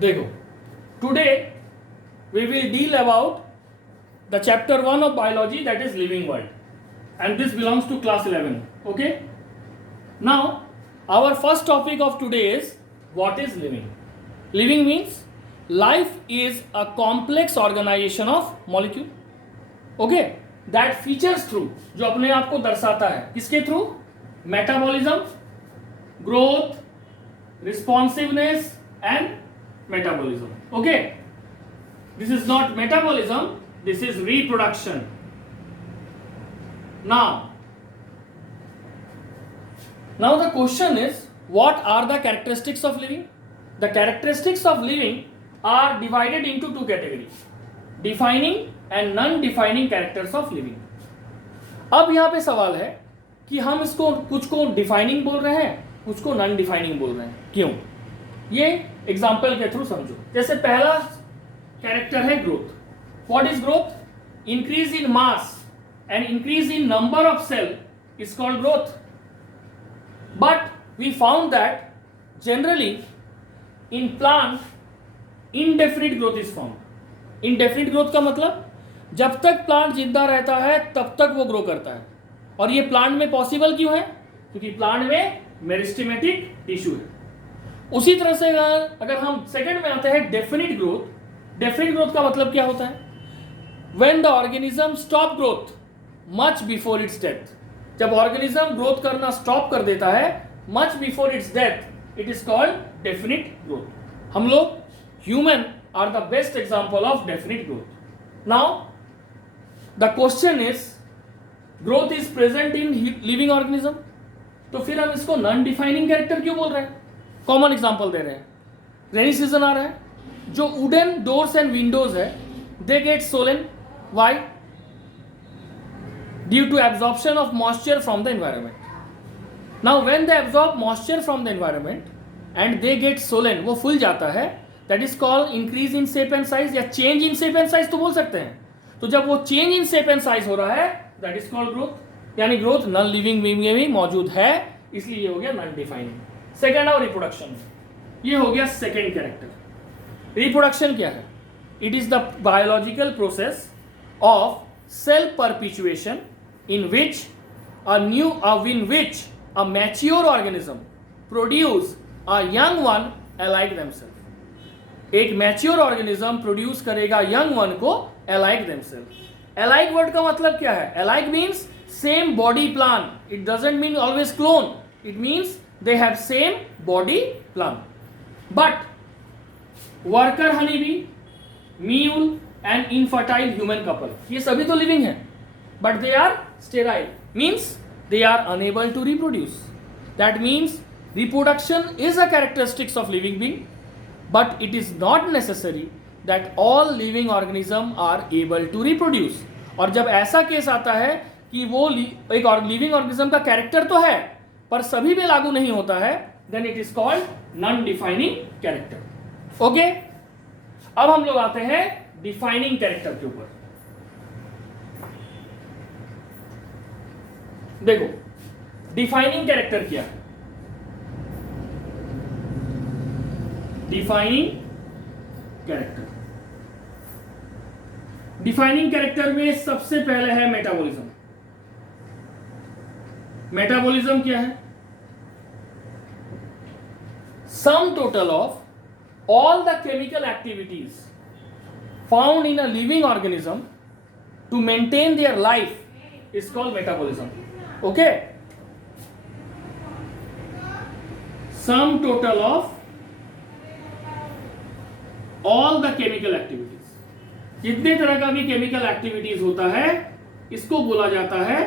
देखो, today we will deal about the chapter 1 of biology, that is living world, and this belongs to class 11. Okay, now our first topic of today is what is living. Living means life is a complex organization of molecule, okay, that features through, जो अपने आप को दर्शाता है किसके through, metabolism, growth, responsiveness and metabolism. Okay, this is not metabolism, this is reproduction. Now the question is, what are the characteristics of living? The characteristics of living are divided into two categories, defining and non-defining characters of living. अब यहाँ पे सवाल है कि हम इसको कुछ को डिफाइनिंग बोल रहे हैं, कुछ को नॉन डिफाइनिंग बोल रहे हैं. क्यों? ये एग्जाम्पल के थ्रू समझो. जैसे पहला कैरेक्टर है growth. What is growth? Increase in mass and increase in number of cell is called growth. But we found that generally in plant indefinite growth is found. Indefinite growth का मतलब जब तक plant जिंदा रहता है तब तक वो ग्रो करता है. और ये प्लांट में पॉसिबल क्यों है? क्योंकि प्लांट में मेरिस्टेमेटिक टिश्यू है. उसी तरह से अगर हम सेकंड में आते हैं डेफिनिट ग्रोथ. डेफिनिट ग्रोथ का मतलब क्या होता है? When the organism stop growth much before its death. जब ऑर्गेनिज्म ग्रोथ करना स्टॉप कर देता है much before its death, it is called definite growth. हम लोग human are the best example of definite growth. Now the question is, growth is present in living organism, तो फिर हम इसको नॉन डिफाइनिंग कैरेक्टर क्यों बोल रहे हैं? कॉमन एग्जांपल दे रहे हैं. रेनी सीजन आ रहा है, जो वुडन डोर्स एंड विंडोज है they get swollen. Why? Due to absorption of moisture from the environment. Now when they absorb moisture from the environment and they get swollen, वो फूल जाता है. That is called increase in shape and size, या change in shape and size तो बोल सकते हैं. तो जब वो change in shape and size हो रहा है दैट इज कॉल्ड ग्रोथ. यानी ग्रोथ नॉन लिविंग बीइंग में भी मौजूद है, इसलिए ये हो गया नॉन डिफाइनिंग. सेकेंड और रिप्रोडक्शन, ये हो गया सेकेंड कैरेक्टर. रिप्रोडक्शन क्या है? It is the biological process of cell perpetuation in which a mature organism produce a young one alike themselves. एक मैच्योर ऑर्गेनिज्म प्रोड्यूस करेगा यंग वन को alike themselves. Alike word का मतलब क्या है? Alike means same body plan. It doesn't mean always clone. It means they have same body plan. But worker honeybee, mule and infertile human couple, ये सभी तो living है, but they are sterile, means they are unable to reproduce. That means reproduction is a characteristics of living being, but it is not necessary that all living organism are able to reproduce. और जब ऐसा case आता है कि वो एक living organism का character तो है पर सभी में लागू नहीं होता है, then it is called non defining character. Okay, अब हम लोग आते हैं डिफाइनिंग कैरेक्टर के ऊपर. देखो, डिफाइनिंग कैरेक्टर क्या है? डिफाइनिंग कैरेक्टर, डिफाइनिंग कैरेक्टर में सबसे पहले है मेटाबॉलिज्म. मेटाबॉलिज्म क्या है? Sum total of all the chemical activities found in a living organism to maintain their life is called metabolism. Okay? Sum total of all the chemical activities. जितने तरह का भी chemical activities होता है इसको बोला जाता है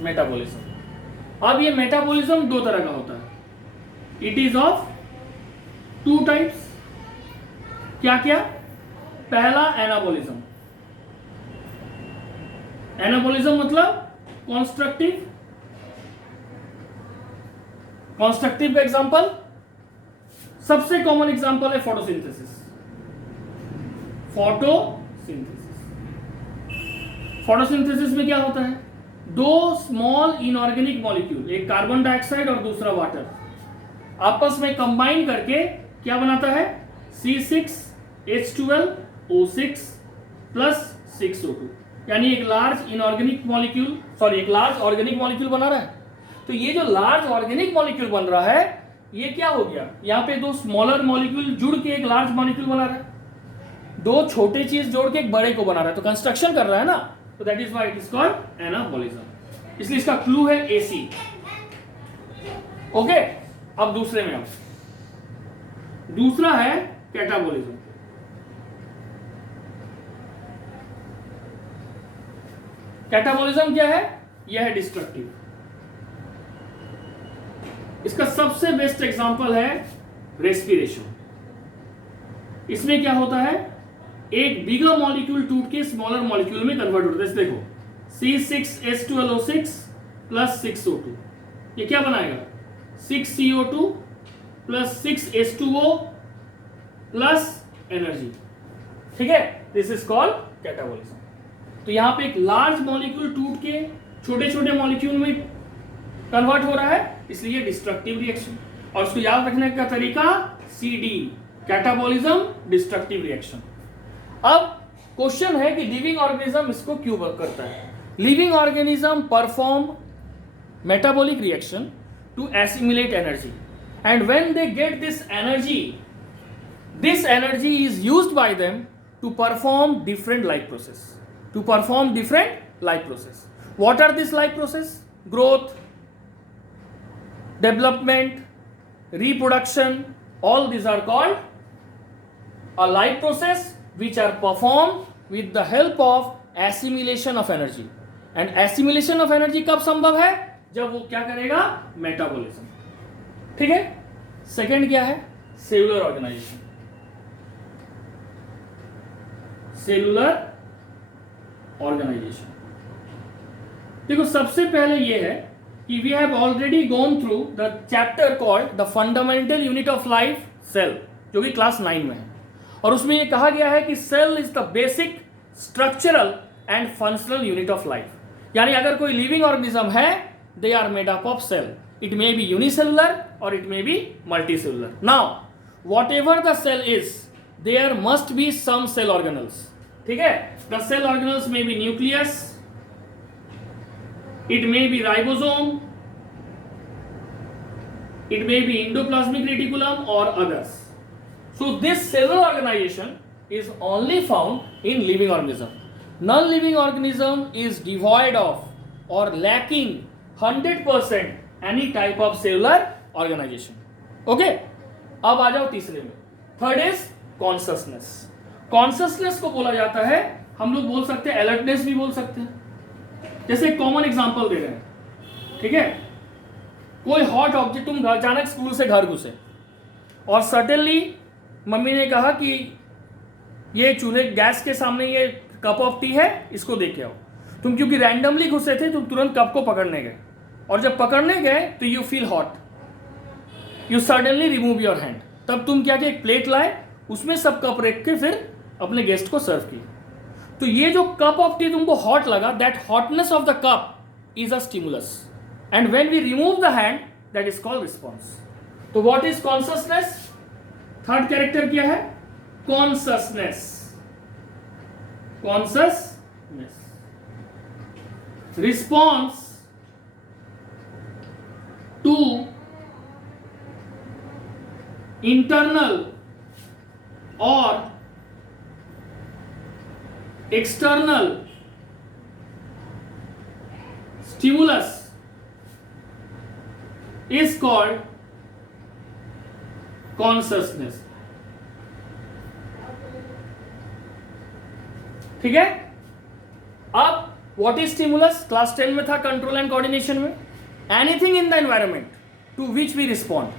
मेटाबॉलिज्म. अब ये मेटाबॉलिज्म दो तरह का होता है. It is of two types. क्या क्या? पहला एनाबॉलिज्म. एनाबॉलिज्म मतलब कॉन्स्ट्रक्टिव. कॉन्स्ट्रक्टिव का एग्जांपल, सबसे कॉमन एग्जांपल है फोटोसिंथेसिस. फोटोसिंथेसिस में क्या होता है? दो स्मॉल इनऑर्गेनिक मॉलिक्यूल, एक कार्बन डाइऑक्साइड और दूसरा वाटर, आपस में कंबाइन करके क्या बनाता है, C6H12O6 प्लस 6O2, यानी एक लार्ज इनऑर्गेनिक मॉलिक्यूल, सॉरी एक लार्ज ऑर्गेनिक मॉलिक्यूल बना रहा है। तो ये जो लार्ज ऑर्गेनिक मॉलिक्यूल बन रहा है, ये क्या हो गया, यहाँ पे दो स्मॉलर मॉलिक्यूल जुड़ के एक लार्ज मॉलिक्यूल बना रहा है, दो छोटे चीज जोड़ के एक बड़े को बना रहा है, तो कंस्ट्रक्शन कर रहा है ना, तो that is why it is called anabolism. इसलिए इसका क्लू है एसी। ओके, अब दूसरे में, अब दूसरा है कैटाबॉलिज्म। कैटाबॉलिज्म क्या है, यह है डिस्ट्रक्टिव। इसका सबसे बेस्ट एग्जांपल है रेस्पिरेशन। इसमें क्या होता है, एक बिगर मॉलिक्यूल टूट के स्मॉलर मॉलिक्यूल में कन्वर्ट होता है। देखो C6H12O6 प्लस 6O2, ये क्या बनाएगा, 6CO2 plus 6H2O plus energy. ठीक है, दिस इज कॉल्ड कैटाबॉलिज्म। तो यहां पे एक लार्ज मॉलिक्यूल टूट के छोटे छोटे मॉलिक्यूल में कन्वर्ट हो रहा है, इसलिए डिस्ट्रक्टिव रिएक्शन। और उसको याद रखने का तरीका CD, कैटाबॉलिज्म, डिस्ट्रक्टिव रिएक्शन। अब क्वेश्चन है कि लिविंग ऑर्गेनिज्म इसको क्यों करता है। Living organism perform metabolic reaction to assimilate energy, and when they get this energy is used by them to perform different life process, What are these life process? Growth, development, reproduction, all these are called a life process which are performed with the help of assimilation of energy. And assimilation of energy कब संभव है, जब वो क्या करेगा, metabolism. ठीक है, second क्या है, सेलुलर ऑर्गेनाइजेशन। सेलुलर ऑर्गेनाइजेशन, देखो सबसे पहले यह है कि we have already gone through the chapter called the fundamental unit of life, cell, जो कि क्लास 9 में है। और उसमें यह कहा गया है कि cell is the basic structural and functional unit of life. यानी अगर कोई लिविंग ऑर्गेनिज्म है, they are made up of cell. It may be unicellular और it may be multicellular. Now whatever the cell is, there must be some cell organelles. ठीक है, the cell organelles may be nucleus, it may be ribosome, it may be endoplasmic reticulum or others. So this cellular organization is only found in living organism. Non-living organism is devoid of or lacking 100% any type of cellular organization. Okay, अब आ जाओ तीसरे में। Third is consciousness. Consciousness को बोला जाता है, हम लोग बोल सकते हैं अलर्टनेस भी बोल सकते हैं। जैसे कॉमन एग्जांपल दे रहे हैं, ठीक है, कोई हॉट ऑब्जेक्ट, तुम अचानक स्कूल से घर घुसे और सडनली मम्मी ने कहा कि ये चूल्हे गैस के सामने ये कप ऑफ टी है, इसको दे के आओ। तुम क्योंकि रैंडमली घुसे थे, तुम तुरंत कप को पकड़ने गए, और जब पकड़ने गए तो you feel hot, you suddenly remove your hand. तब तुम क्या किया, एक प्लेट लाए, उसमें सब कप रख के फिर अपने गेस्ट को सर्व किए। तो ये जो कप ऑफ टी तुमको हॉट लगा, that hotness of the cup is a stimulus, and when we remove the hand, that is called response. तो what is consciousness? Third character क्या है? Consciousness. Consciousness, response to internal और external stimulus is called consciousness. ठीक है, अब what is stimulus? Class 10 में था, control and coordination में। Anything in the environment to which we respond.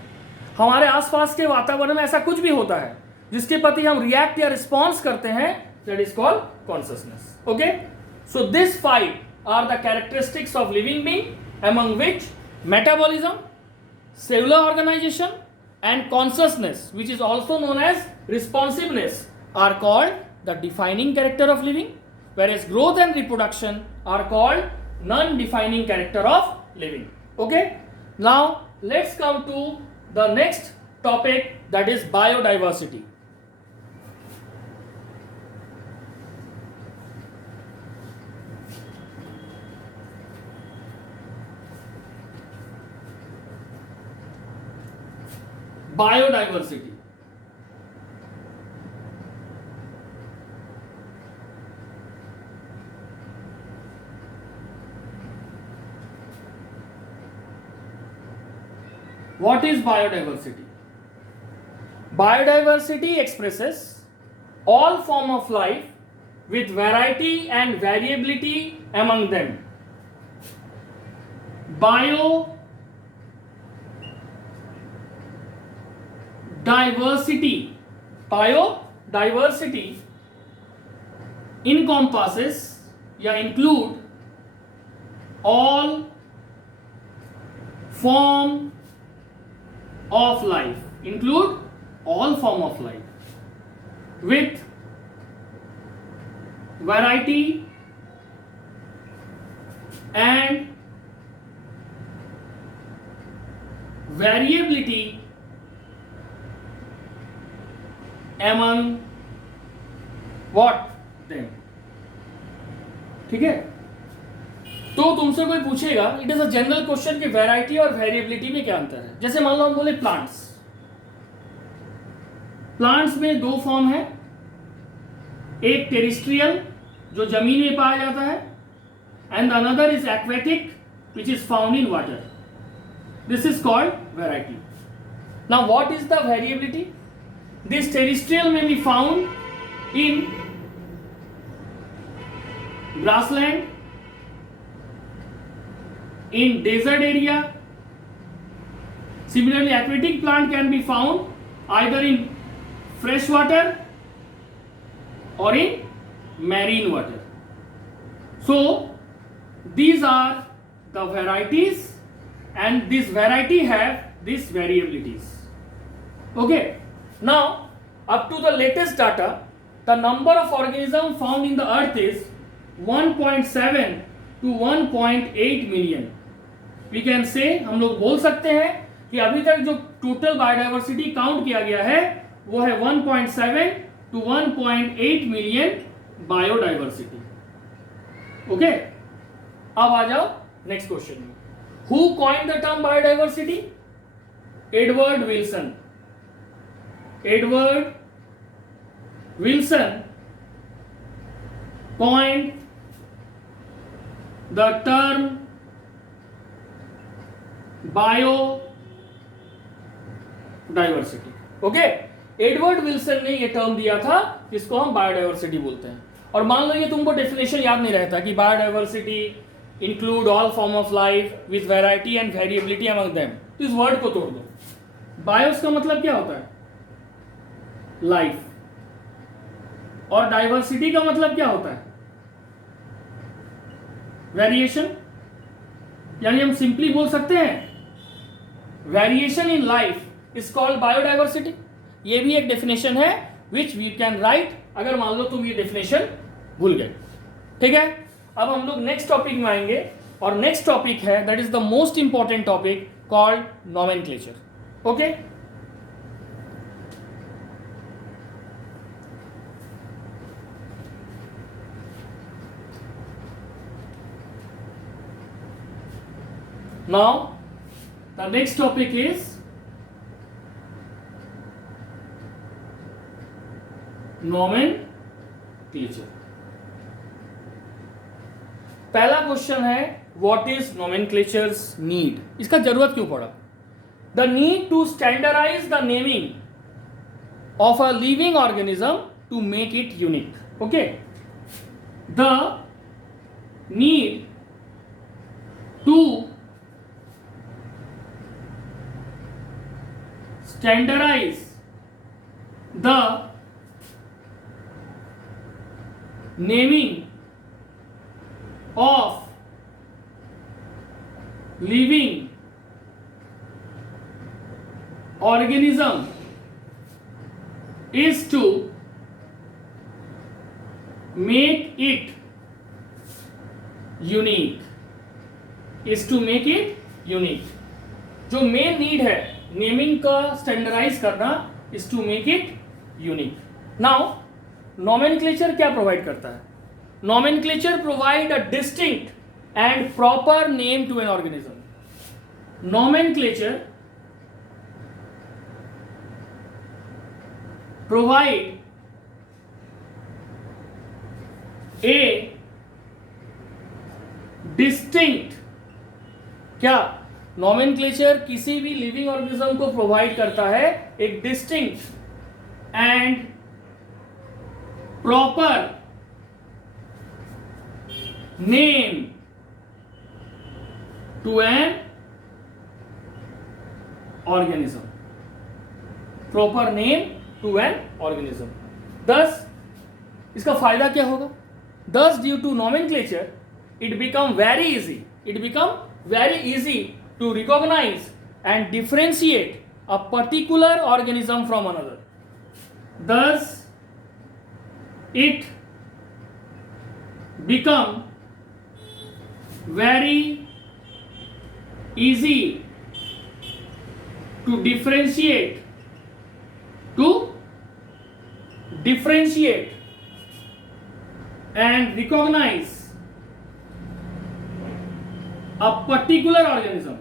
हमारे आसपास के वातावरण में ऐसा कुछ भी होता है जिसके प्रति हम रिएक्ट या रिस्पॉन्स करते हैं, that is called consciousness. Okay, so these 5 are the characteristics of living being, among which metabolism, cellular organization and consciousness, which is also known as responsiveness, are called the defining character of living, whereas growth and reproduction are called non-defining character of living. Okay, now let's come to the next topic, that is biodiversity. Biodiversity. What is biodiversity? Biodiversity expresses all form of life with variety and variability among them. Biodiversity encompasses या include all form of life, with variety and variability among what them. ठीक है, तो तुमसे कोई पूछेगा, it is a general question कि variety और variability में क्या अंतर है. जैसे मान लो हम बोले प्लांट्स में दो फॉर्म है, एक टेरेस्ट्रियल जो जमीन में पाया जाता है, and another is aquatic which is found in water. This is called variety. Now what is the variability? This terrestrial may be found in grassland, in desert area. Similarly, aquatic plant can be found either in fresh water or in marine water. So these are the varieties, and this variety have these variabilities. Okay. Now, up to the latest data, the number of organisms found in the earth is 1.7 to 1.8 million. We can say, हम लोग बोल सकते हैं कि अभी तक जो total biodiversity count किया गया है वो है 1.7 to 1.8 मिलियन बायोडाइवर्सिटी. ओके, अब आ जाओ नेक्स्ट क्वेश्चन में. Who coined the term biodiversity? Edward Wilson. Edward Wilson coined the term biodiversity. Okay, Edward Wilson ने ये टर्म दिया था जिसको हम बायोडाइवर्सिटी बोलते हैं. और मान लो ये तुमको डेफिनेशन याद नहीं रहता कि biodiversity include all form of life with variety and variability among them, तो इस वर्ड को तोड़ दो. बायोस का मतलब क्या होता है? लाइफ. और डाइवर्सिटी का मतलब क्या होता है? वेरिएशन. यानी हम सिंपली बोल सकते हैं variation in life is called biodiversity. ये भी एक डेफिनेशन है विच वी कैन राइट, अगर मान लो तुम ये डेफिनेशन भूल गए. ठीक है, अब हम लोग नेक्स्ट टॉपिक में आएंगे, और नेक्स्ट टॉपिक है that is the most important topic called nomenclature. Okay, now the next topic is nomenclature. पहला क्वेश्चन है व्हाट इज नोमेनक्लेचर्स नीड. इसका जरूरत क्यों पड़ा? The need to standardize the naming of a living organism to make it unique. Okay, the need to standardize the naming of living organism is to make it unique. जो main need है naming का standardize करना is to make it unique. Now nomenclature क्या provide करता है? Nomenclature provide a distinct and proper name to an organism. Nomenclature provide a distinct, क्या nomenclature किसी भी लिविंग ऑर्गेनिज्म को प्रोवाइड करता है एक distinct and proper name to an organism. Proper name to an organism. Thus इसका फायदा क्या होगा? Thus due to nomenclature it become very easy to recognise and differentiate a particular organism from another. Thus it become very easy to differentiate and recognize a particular organism.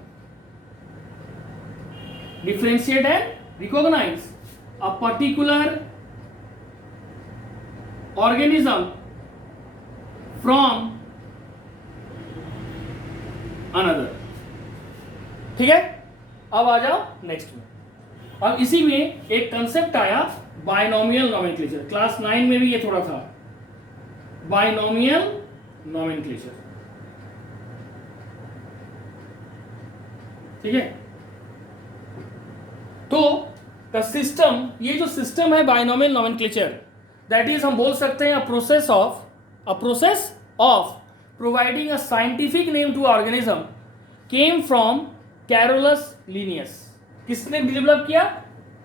Differentiate and recognize a particular organism from another. ठीक है, अब आ जाओ next में. अब इसी में एक concept आया बायनोमियल नॉमेनक्लेचर. क्लास 9 में भी ये थोड़ा था, बायनोमियल नॉमेनक्लेचर. ठीक है, तो द सिस्टम, ये जो सिस्टम है बायनोमियल नॉमेनक्लेचर, दैट इज हम बोल सकते हैं a process of providing a scientific name to organism came from Carolus Linnaeus. किसने डेवलप किया?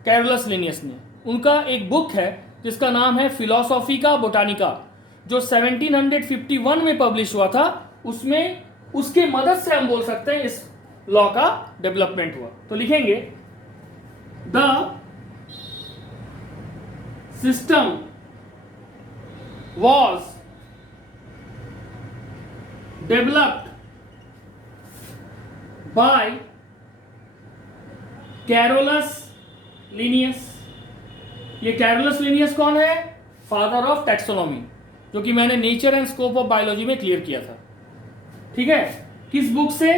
कैरोलस लिनियस ने. उनका एक बुक है जिसका नाम है फिलोसॉफिका बोटानिका, जो 1751 में पब्लिश हुआ था. उसमें उसके मदद से हम बोल सकते हैं इस लॉ का डेवलपमेंट हुआ. तो लिखेंगे the system was developed by Carolus Linnaeus. ये कैरोलस लिनियस कौन है? फादर ऑफ टैक्सोनॉमी, जो कि मैंने nature and scope of biology में क्लियर किया था. ठीक है, किस बुक से?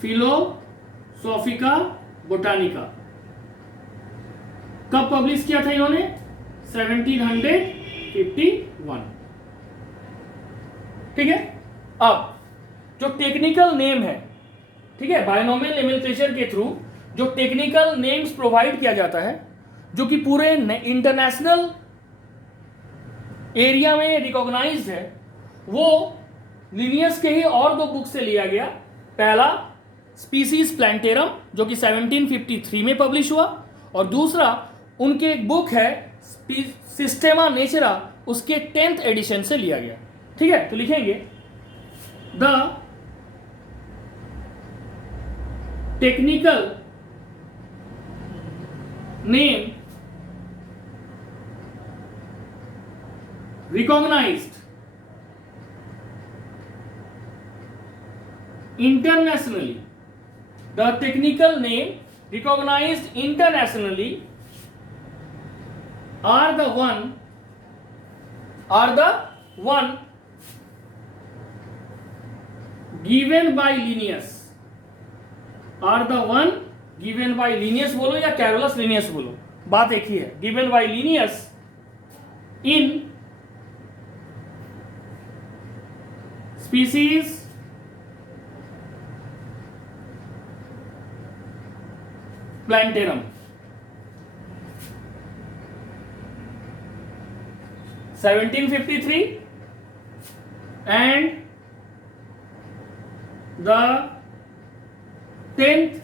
फिलोसॉफिका बोटानिका. कब पब्लिश किया था इन्होंने? 1751. ठीक है, अब जो टेक्निकल नेम है, ठीक है, बायनोमियल नॉमेनक्लेचर के थ्रू जो टेक्निकल नेम्स प्रोवाइड किया जाता है, जो कि पूरे इंटरनेशनल एरिया में रिकॉग्नाइज्ड है, वो लिनियस के ही और दो बुक से लिया गया. पहला स्पीसीज प्लांटेरम, जो कि 1753 में पब्लिश हुआ, और दूसरा उनके एक बुक है सिस्टेमा नेचरा, उसके 10th एडिशन से लिया गया. ठीक है, तो लिखेंगे the technical name recognized internationally. The technical name recognized internationally are the one given by Linnaeus. Are the one given by Linnaeus बोलो या कैरोलस लिनियस बोलो, बात एक ही है. given by Linnaeus in species plantarum. 1753 and the 10th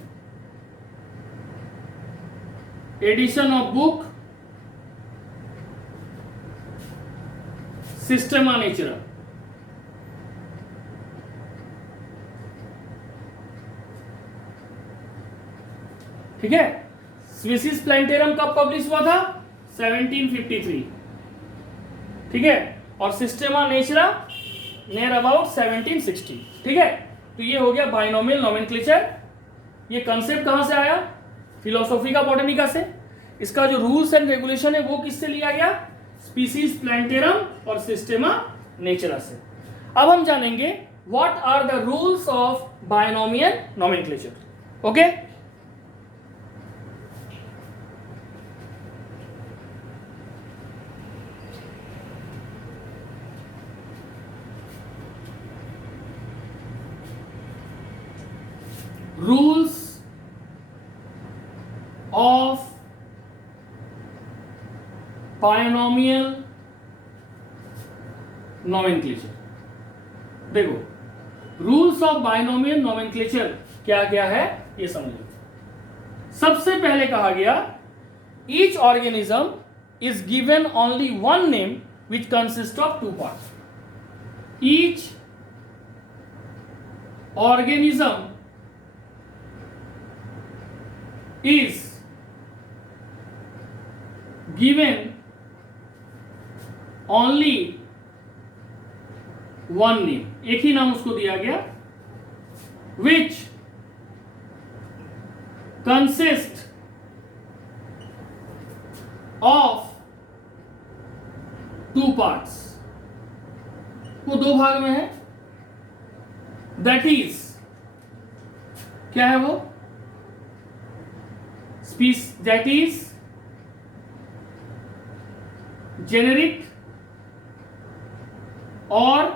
edition of book Systema Naturae. ठीक है। Species प्लैंटेरम कब publish हुआ था? 1753, ठीक है। और सिस्टेमा नेचुरा नियर अबाउट 1760, ठीक है। तो ये हो गया बाइनोमियल नोमेनक्लेचर। ये कंसेप्ट कहां से आया? फिलोसोफिका बॉटनिका से। इसका जो रूल्स एंड रेगुलेशन है वो किससे लिया गया? स्पीसीज प्लैंटेरम और सिस्टेमा नेचुरा से। अब हम जानेंगे what are the rules of binomial nomenclature. Okay, rules of binomial nomenclature. देखो, रूल्स ऑफ बाइनोमियल नोमेनक्लेचर क्या क्या है ये समझो। सबसे पहले कहा गया each organism is given only one name which consist of two parts. Each organism is given only one name, एक ही नाम उसको दिया गया, which consist of two parts, वो दो भाग में है। that is, क्या है वो? that is generic और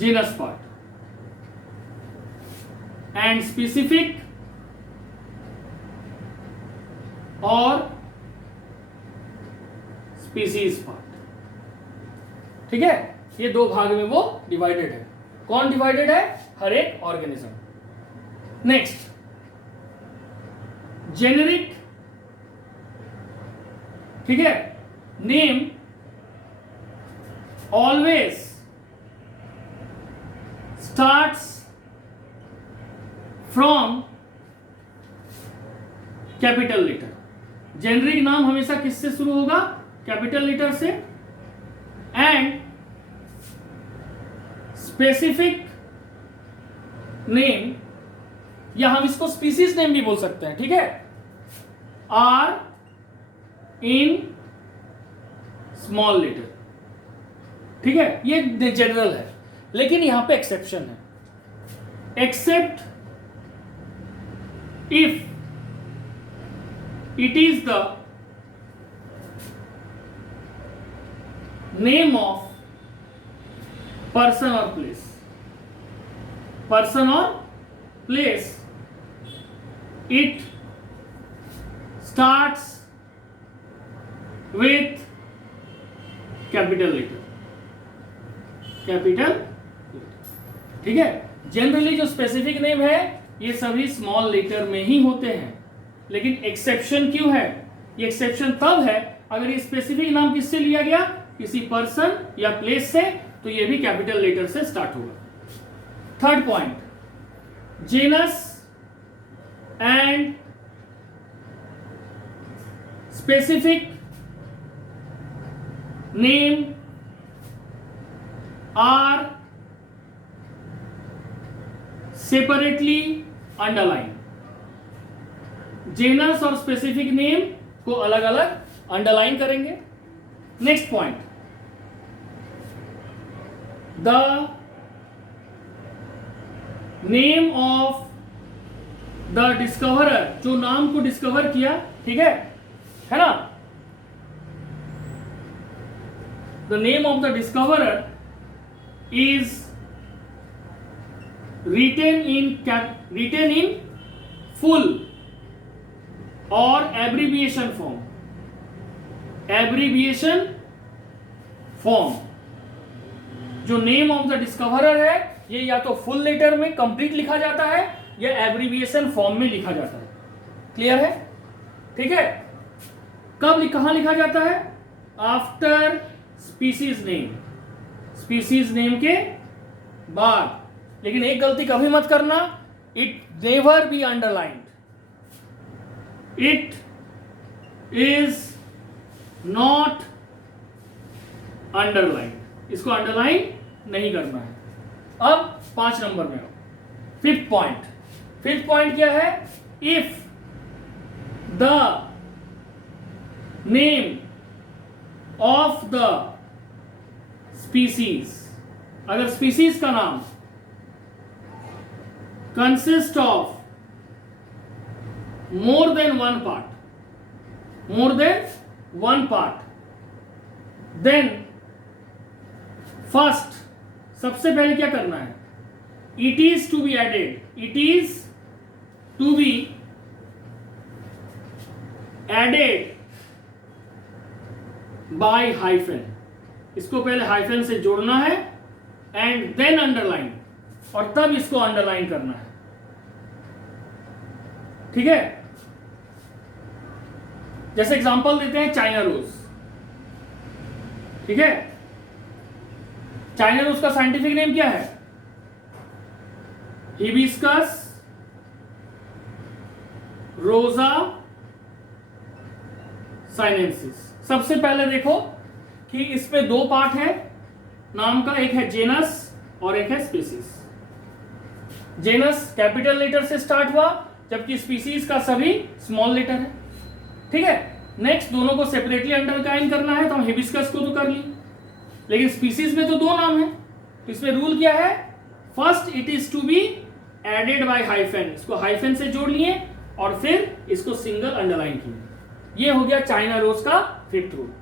genus part and specific और species part, ठीक है। ये दो भाग में वो डिवाइडेड है। कौन डिवाइडेड है? हर एक ऑर्गेनिज्म। नेक्स्ट, जेनेरिक, ठीक है। Name always starts from capital letter. Generic नाम हमेशा किससे शुरू होगा? कैपिटल लेटर से। एंड स्पेसिफिक नेम, या हम इसको स्पीसीज नेम भी बोल सकते हैं, ठीक है, आर इन स्मॉल लेटर, ठीक है। ये जनरल है, लेकिन यहां पे एक्सेप्शन है। Except if it is the name of person or place. Person or place, it starts with capital letter, capital, ठीक है। जनरली जो स्पेसिफिक नेम है ये सभी स्मॉल लेटर में ही होते हैं, लेकिन एक्सेप्शन क्यों है? ये एक्सेप्शन तब है अगर ये स्पेसिफिक नाम किससे लिया गया? किसी पर्सन या प्लेस से, तो ये भी कैपिटल लेटर से स्टार्ट होगा। Third point, genus and specific name are separately underlined। Genus और स्पेसिफिक नेम को अलग अलग अंडरलाइन करेंगे। Next point, the name of the discoverer, जो नाम को डिस्कवर किया, ठीक है ना। The name of the discoverer is written in full or abbreviation form. Abbreviation form, जो नेम ऑफ द डिस्कवरर है ये या तो फुल लेटर में कंप्लीट लिखा जाता है या एब्रीविएशन फॉर्म में लिखा जाता है। क्लियर है? ठीक है। कब कहां लिखा जाता है? After species name, species name के बाद। लेकिन एक गलती कभी मत करना, it never be underlined, it is not underlined, इसको अंडरलाइन नहीं करना है। अब 5 नंबर में फिफ्थ पॉइंट क्या है? If the name of the species, अगर स्पीसीज का नाम consist of more than one part, then first, सबसे पहले क्या करना है? It is to be added by hyphen, इसको पहले हाइफन से जोड़ना है, एंड देन अंडरलाइन, और तब इसको अंडरलाइन करना है। ठीक है? जैसे एग्जांपल देते हैं चाइना रोज। ठीक है? चाइना रोज का साइंटिफिक नेम क्या है? हिबिस्कस रोजा साइनेंसिस। सबसे पहले देखो कि इसमें 2 पार्ट है नाम का, एक है जेनस और एक है स्पीसीज। जेनस कैपिटल लेटर से स्टार्ट हुआ, जबकि स्पीसीज का सभी स्मॉल लेटर है। ठीक है? नेक्स्ट दोनों को सेपरेटली अंडरलाइन करना है, तो हम हिबिस्कस को तो कर ली, लेकिन स्पीसीज में तो 2 नाम है, तो इसमें रूल क्या है? First it is to be added by hyphen, इसको हाइफन से जोड़ लिए और फिर इसको सिंगल अंडरलाइन किए। ये हो गया चाइना रोज का 5th रूल।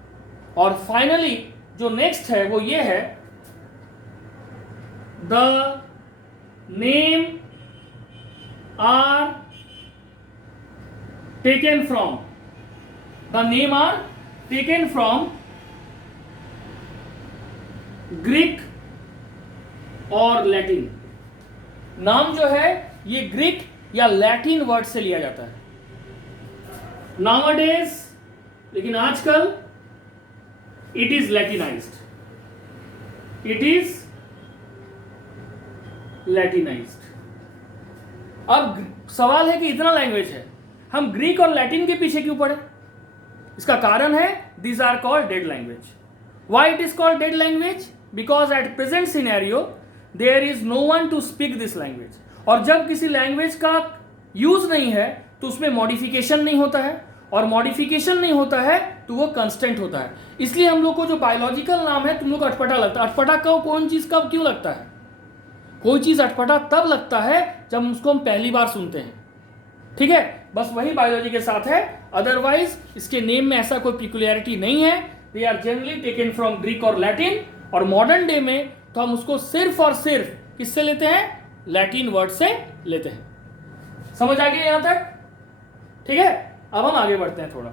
और फाइनली जो नेक्स्ट है वो ये है, the name are taken from Greek और लैटिन। नाम जो है ये ग्रीक या लैटिन वर्ड से लिया जाता है नाउअडेज, लेकिन आजकल इट इज लैटिनाइज्ड, अब सवाल है कि इतना लैंग्वेज है, हम ग्रीक और लैटिन के पीछे क्यों पड़े? इसका कारण है these are called dead language. Why it is called dead language? Because at present scenario there is no one to speak this language. और जब किसी लैंग्वेज का यूज नहीं है तो उसमें मॉडिफिकेशन नहीं होता है, और मॉडिफिकेशन नहीं होता है तो वो कंस्टेंट होता है। इसलिए हम लोग को जो बायोलॉजिकल नाम है तुम लोग अटपटा लगता है। अटपटा कौन चीज कब क्यों लगता है? कोई चीज अटपटा तब लगता है जब उसको हम पहली बार सुनते हैं। ठीक है? बस वही बायोलॉजी के साथ है, अदरवाइज इसके नेम में ऐसा कोई पिकुलियरिटी नहीं है। They are generally taken from Greek और लैटिन, और मॉडर्न डे में तो हम उसको सिर्फ और सिर्फ किससे लेते हैं? लैटिन वर्ड से लेते हैं। समझ आ गया यहां तक? ठीक है? अब हम आगे बढ़ते हैं थोड़ा।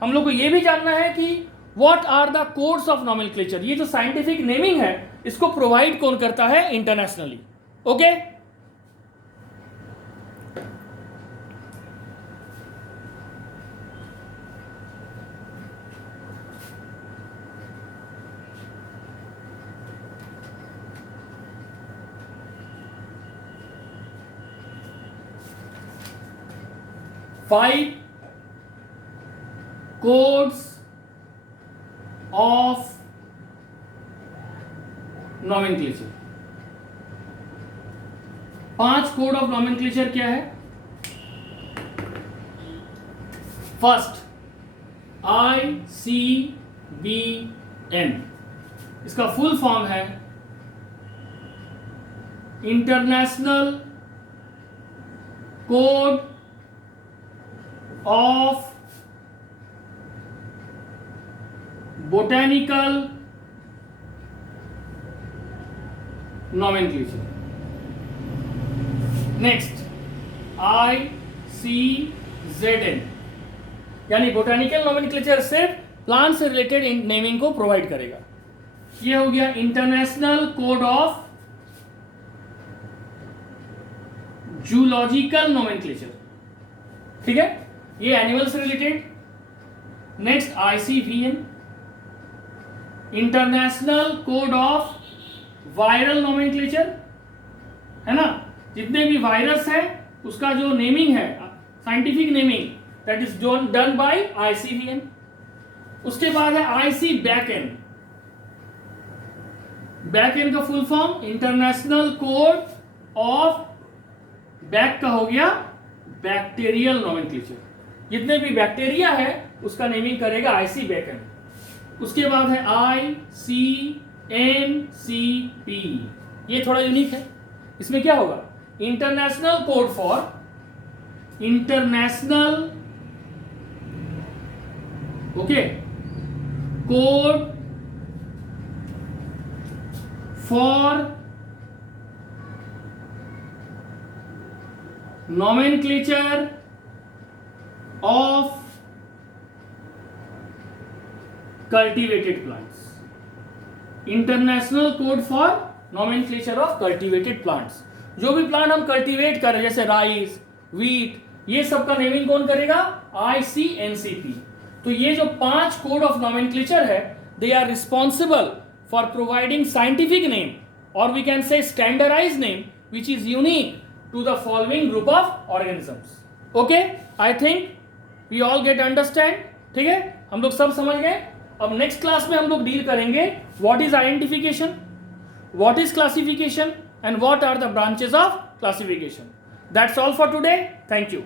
हम लोग को यह भी जानना है कि what are the codes of nomenclature. ये जो साइंटिफिक नेमिंग है इसको प्रोवाइड कौन करता है internationally? Okay? Five codes of nomenclature। 5 code of nomenclature क्या है? फर्स्ट ICBN, इसका फुल फॉर्म है international code of botanical nomenclature. Next ICZN, यानी बोटैनिकल नॉमेनक्लेचर से प्लांट से रिलेटेड नेमिंग को प्रोवाइड करेगा। ये हो गया international code of zoological nomenclature. ठीक है? ये एनिमल से related. Next ICVN, international code of viral nomenclature, है ना? जितने भी वायरस है उसका जो नेमिंग है, scientific naming, that is done by ICVN। उसके बाद है IC बैकएंड। बैकएंड का full form international code of, back का हो गया बैक्टीरियल नोमेनक्लेचर, जितने भी बैक्टीरिया है उसका नेमिंग करेगा IC बैकएंड। उसके बाद है ICNCP, ये थोड़ा यूनिक है। इसमें क्या होगा, international code for, international okay code for nomenclature of cultivated plants, international code for nomenclature of cultivated plants. जो भी प्लांट हम कल्टीवेट कर रहे हैं जैसे राइस, वीट, ये सब का नेमिंग कौन करेगा, ICNCP। तो ये जो 5 कोड ऑफ नोमेनक्लेचर है, they are responsible for providing scientific name और we can say standardise name which is unique to the following group of organisms. Okay, I think we all get understand. ठीक है, हम लोग सब समझ गए। अब नेक्स्ट क्लास में हम लोग डील करेंगे what is identification, what is classification and what are the branches of classification. That's all for today, thank you.